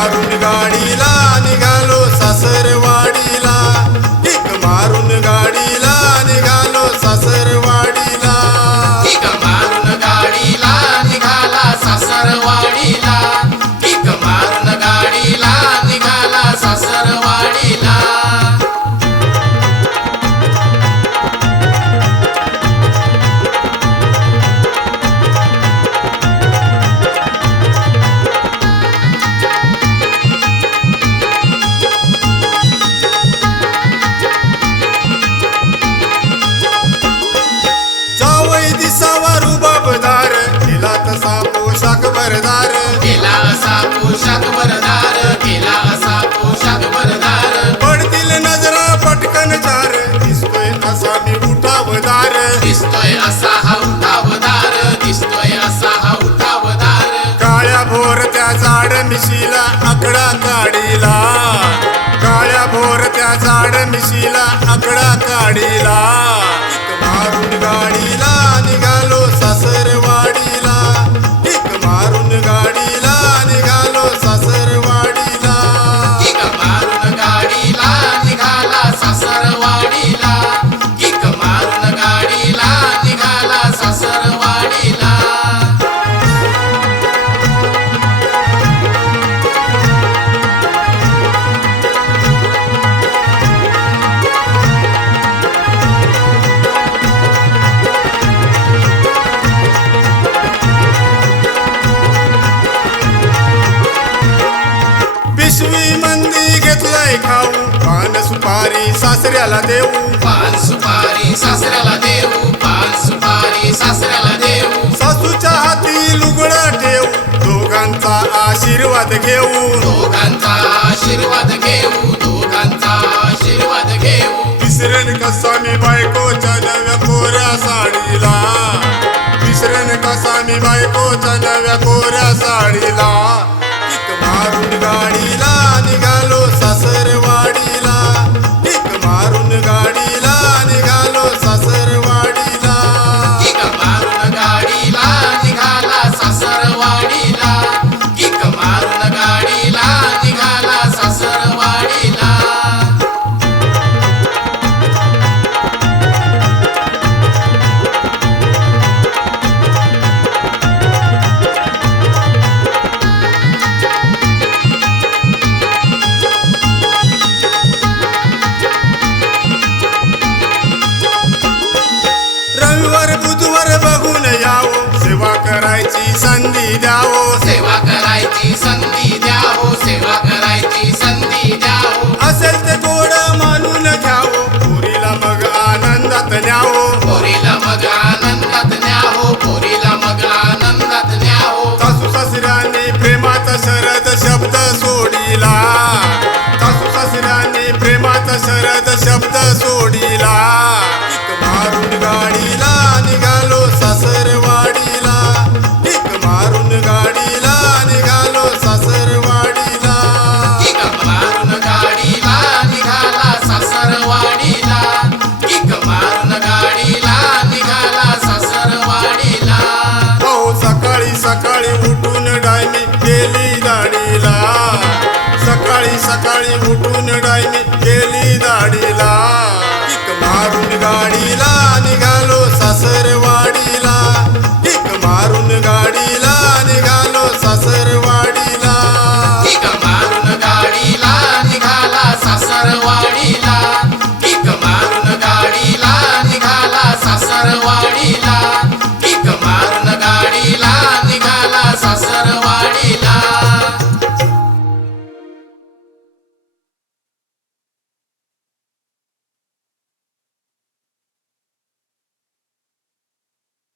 मारून गाडीला निघालो सासरवाडीला, किक मारून गाडीला निघालो सासरवाडीला, किक मारून गाडीला निघाला सासरवाडीला, किक मारून गाडीला निघाला सासरवाडीला. जावई दिसावा रुबाबदार, केला तसा पोशाख भरदार, केला असा पोशाख भरदार, केला असा पोशाख भरदार. पडतील नजरा पटकन चार, दिसतोय असा मी उठावदार, दिसतोय असा हा उठावदार, दिसतोय असा हा उठावदार. काळ्या भोर त्या जाड मिशीला आकडा काढीला, काळ्या भोर त्या जाड मिशीला आकडा काढीला, किक मारून गाडीला निघालो सासरवाडीला, किक मारून गाडीला निघालो सासरवाडीला, किक मारून गाडीला निघाला सासरवाडीला, किक मारून गाडीला निघाला सासरवाडीला. पिशवी मंदी घेतलंय खाऊ, पान सुपारी सासऱ्याला देऊ, पान सुपारी सासऱ्याला देऊ, पान सुपारी सासऱ्याला देऊ. सासूच्या हाती लुगडं ठेवू, दोघांचा आशीर्वाद घेऊ, दोघांचा आशीर्वाद घेऊ, दोघांचा आशीर्वाद घेऊ. विसरण कसा मी बायकोच्या नव्या कोऱ्या साडीला, विसरण कसा मी बायकोच्या नव्या कोऱ्या साडीला, किक मारून गाडीला निघालो सासरवाडीला, किक मारून गाडीला निघालो सासरवाडीला, किक मारून गाडीला निघाला सासरवाडीला, किक मारून गाडीला निघाला सासरवाडीला. रविवार बुधवार बघून यावो, सेवा करायची संधी द्यावो, सेवा करायची संधी द्यावो, सेवा करायची संधी द्यावो. असेल ते गोड मानून घ्यावो, पोरीला मग आनंदात न्यावो, पोरीला मग आनंदात न्यावो, पोरीला मग आनंदात न्यावो. सासू सासऱ्याने प्रेमाचा शरद शब्द सोडीला, सासू सासऱ्याने प्रेमाचा शरद शब्द सोडीला,